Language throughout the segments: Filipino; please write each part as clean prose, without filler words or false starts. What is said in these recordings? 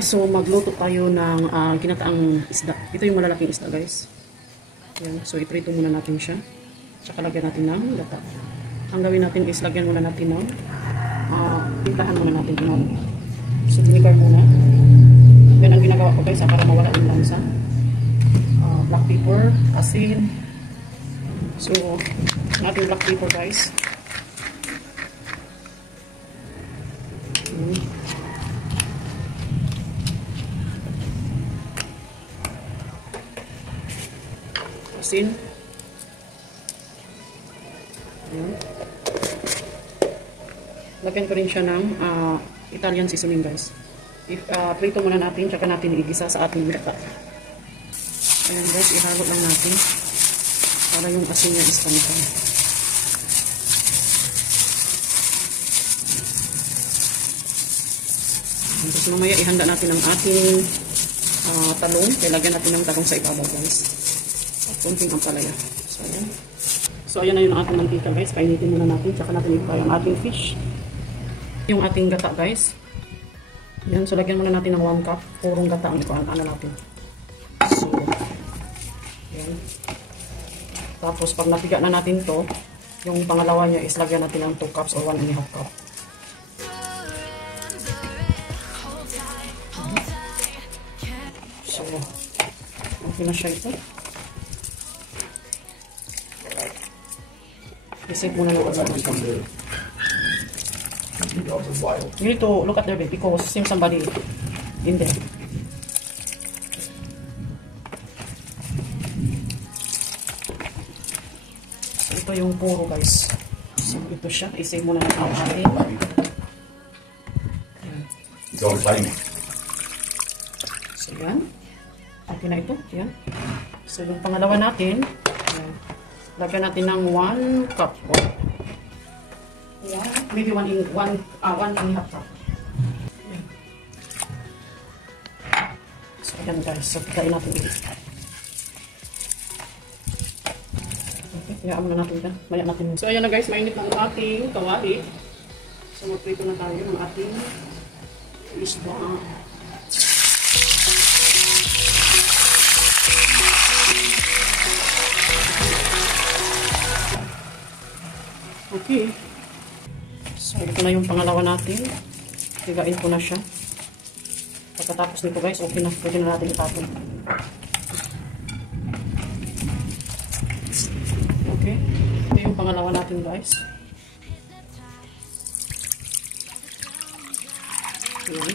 guys, so magluto tayo ng ginataang isda. Ito yung malalaking isda guys. Yan. So iprito muna natin siya. Tsaka lagyan natin ng gata. Ang gawin natin is lagyan muna natin ng tintahan muna natin ng so vinegar muna. Yan ang ginagawa ko guys para mawala yung lansa. Black pepper, asin. So natin black pepper guys. Asin. Ayan. Lagyan ko rin siya ng Italian seasoning guys. Prito muna natin, tsaka natin igisa sa ating gata. Ayan guys, ihalo lang natin para yung asin niya is pantay. Tapos mamaya ihanda natin ang ating talong. Ilagyan natin ng talong sa ibabaw guys. Kunting ampalaya. So, ayan. So, ayan na yung ating mantika guys. Kainitin muna natin. Tsaka natin ito yung ating fish. Yung ating gata guys. Ayan. So, lagyan muna natin ng 1 cup. Purong gata ang ikuhan natin. So, ayan. Tapos, pag napiga na natin to, yung pangalawa niya is lagyan natin ng 2 cups or 1.5 cup. So, okay na siya ito. Isip muna ng kasama. You need to look at their bed because seems somebody in there. So, ito yung puro guys. So, ito siya. Isip muna ng atin. So, yan. Okay na ito. Yan. So, yung pangalawa natin. Yan. Lagyan natin ng 1 cup. Yeah, maybe 1.5 cup. Yeah. So, ayan guys. So, pikain natin ito. Okay, hayaan muna natin ito. Maya natin. So, ayan na guys. Mainit na ang ating kawali. So, magprito na tayo ng ating isda. Okay. So, ito na yung pangalawa natin. Higain ko na siya. Pagkatapos nito guys, okay na. Pwede na natin itapon. Okay. Ito yung pangalawa natin guys. Okay.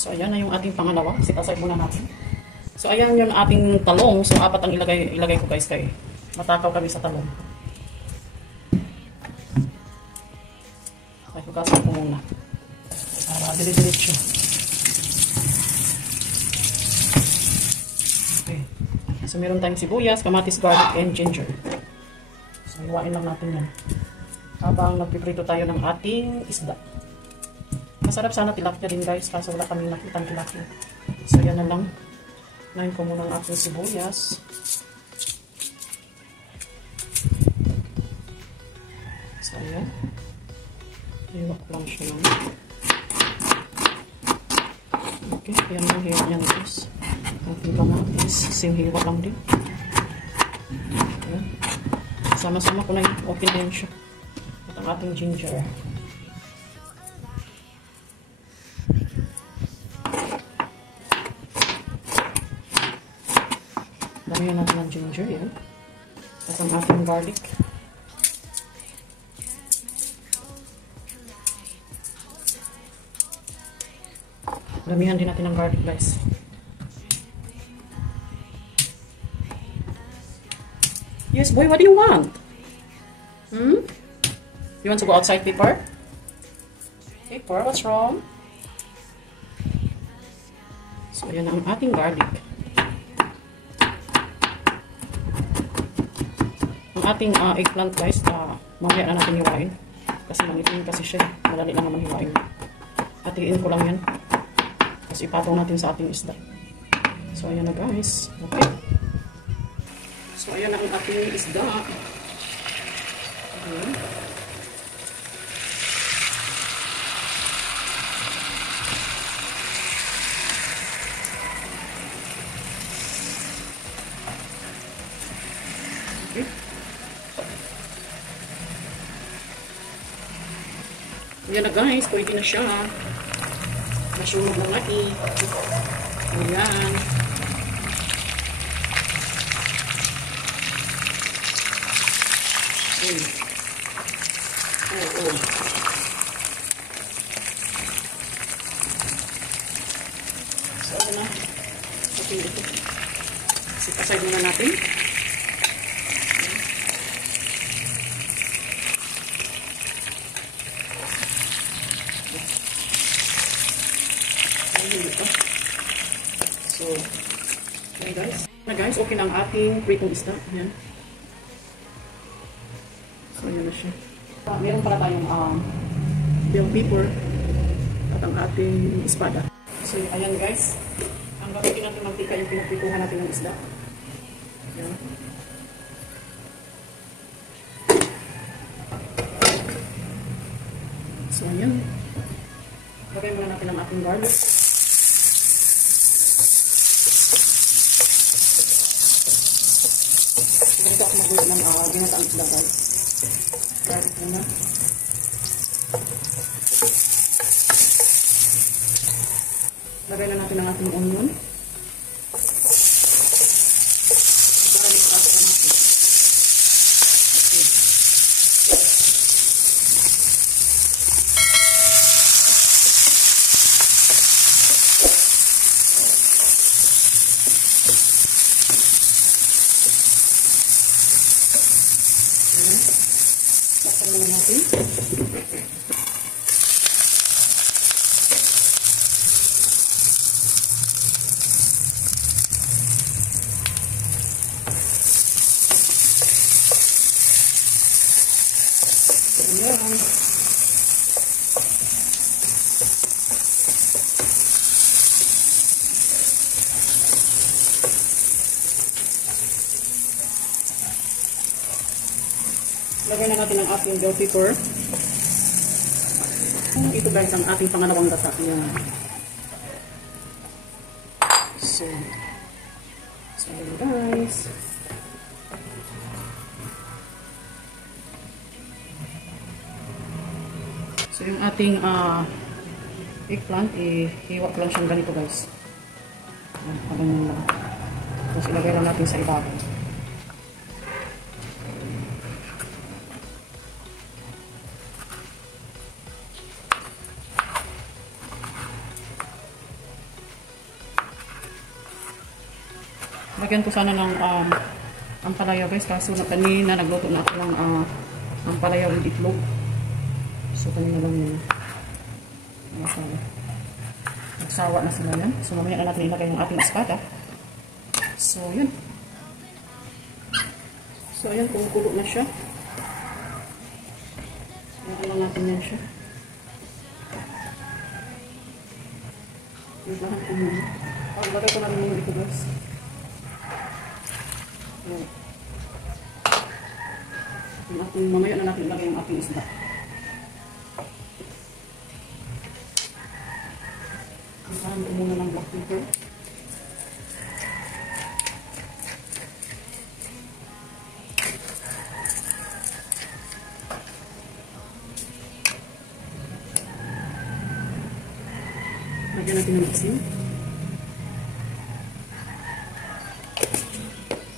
So, ayan na yung ating pangalawa. Sitasay muna natin. So, ayan yung ating talong. So, 4 ang ilagay ko guys kay matakaw kami sa talong. Ay, hugasan ko muna. Para dili-diretso. Okay. So, meron tayong sibuyas, kamatis, garlic, and ginger. So, iwain lang natin yan. Habang nagpiprito tayo ng ating isda. Masarap sana tilapia din guys, kaso wala kami nakitang tilapia. So yan na lang. Nahin ko muna ang ating sibuyas. So yan. Iwak lang siya lang. Okay, yan lang hiwa yan guys. Ating kamatis, same hiwa lang din. Ayan. Sama-sama ko na yung okay na yun siya. At ang ating ginger. Damihan natin ng ginger, yan. At ang ating garlic. Damihan din natin ng garlic, guys. Yes, boy, what do you want? You want to go outside, Pepper? Pepper, what's wrong? So, yan ang ating garlic. Ang ating eggplant guys, mamaya na natin hiwain. Kasi manitin kasi siya. Madali lang naman hiwain. Hatiin ko lang yan. Tapos ipatong natin sa ating isda. So, ayan na guys. Okay. So, ayan na ang ating isda. Ayan. Okay. Ayan na guys. Pwede na siya. Masunog na nga eh. Ayan. Oo. So, ano na. Okay, ito. Sipasay muna natin. So, ayan guys. Ayan guys, okay na ang ating pritong isda. Ayan. So, ayan na siya. Meron pala tayong bell pepper at ang ating espada. So, ayan guys. Ang gamitin natin mantika yung pinagprituhan natin ng isda. Ayan. So, ayan. Lagay muna natin ang ating garlic. Ganito ako mag-ulit ng ginataang isda guys. Garlic muna. Lagay na natin ang ating onion. Para mix-up na natin. Okay. Takpan na natin. Ayan. Lagay na natin ang ating bell pepper. Ito guys ang ating pangalawang gata. Ayan. So ayan guys. So yung ating eggplant, hiwa ko lang siyang ganito guys. Ayan, lang. Tapos ilagay lang natin sa ibabaw. Lagyan ko sana ng ampalaya guys, kaso na kanina nagluto na ako ng ampalaya with itlog. So kanina lang yun. Nagsawa na sila yan. So mamaya na natin ilagay yung ating espada. So yun. So ayan, kumukulo na siya. Ilagay lang natin yan siya. Ilagay ko muna. Ilagay ko na rin yung ito guys. Mamaya na natin ilagay yung ating isda. Isahan ko muna ng black pepper. Lagyan natin ng asin.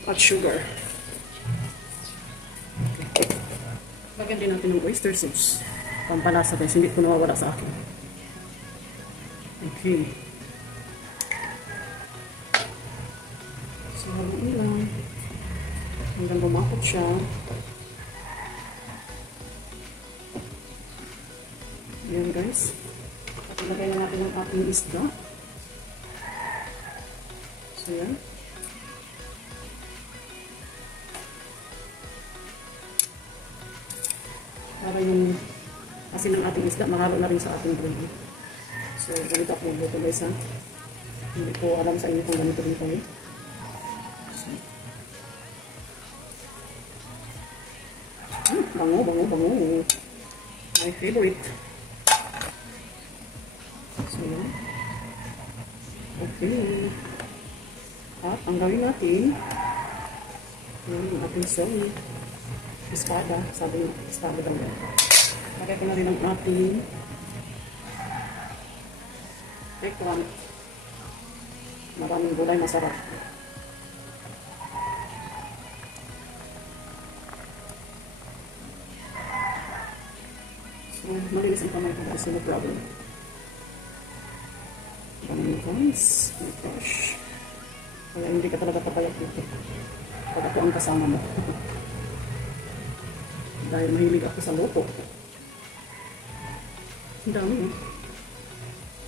At sugar. Okay. Lagyan din natin ng oyster sauce. Pampalasa guys, hindi ko nawawala sa akin. Okay. So, haluin lang. Hanggang lumapot siya. Ayan guys. At ilagay na natin ang ating isda. So, yan. Para yung asin ng ating isda, mahalo na rin sa ating gravy. So, ganito ako magluto guys ha. Hindi ko alam sa inyo kung ganito dito eh. Bango, bango, bango. My favorite. So, yan. Okay. At ang gawin natin, yan ang ating soy. Espada. Sabi yung espada daw yan. Lagay ko na rin ang ating eggplant. Maraming gulay, masarap. So, malinis ang kamay ko kasi no problem. Ganun guys. Oh my gosh. Kaya hindi ka talaga papayak dito. Pag ako ang kasama mo. Dahil mahilig ako sa luto. Ang dami eh.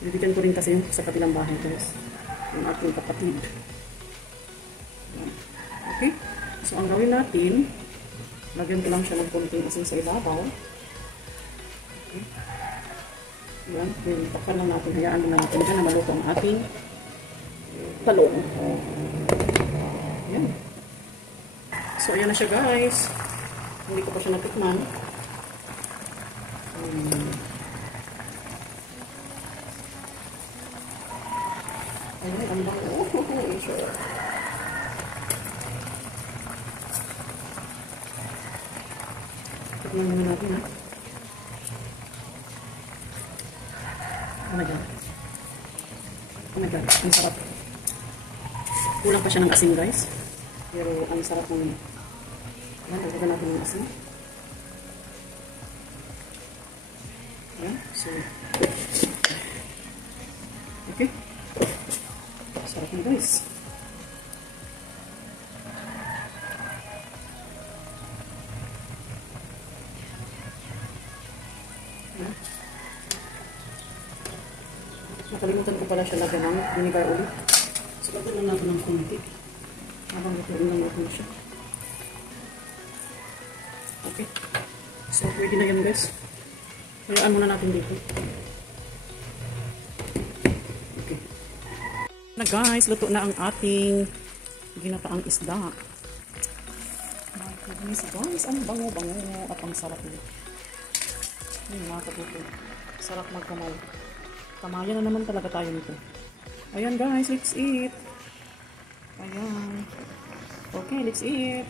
Bibigyan ko rin kasi yung sa kabilang bahay guys. Yung ating kapatid. Okay. So, ang gawin natin, lagyan ko lang siya ng konting asin sa ibabaw. Okay. Yan. Takpan lang natin. Hayaan lang natin dyan na maluto ang ating talong. Yan. So, ayan na siya guys. Hindi ko pa siya natikman. Ayan, ang bango. Sure. Tikman muna natin ha. Oh my god. Oh my god, ang sarap. Kulang pa siya ng asin guys. Pero ang sarap ng yan, lagyan natin ng asin. Yan, so okay. Sarap na guys. Yan. Nakalimutan ko pala siya lagyan ng vinegar ulit. So lagyan lang natin ng konti. Habang lutuin lang natin siya. Okay. So, ready na yan guys. Hayaan muna natin dito. Okay. Na guys, luto na ang ating ginataang isda. My goodness guys, ang bango-bango at ang sarap nito. Mga kaputo. Sarap magkamay. Kamayan na naman talaga tayo nito. Ayan guys, let's eat. Ayan. Okay, let's eat.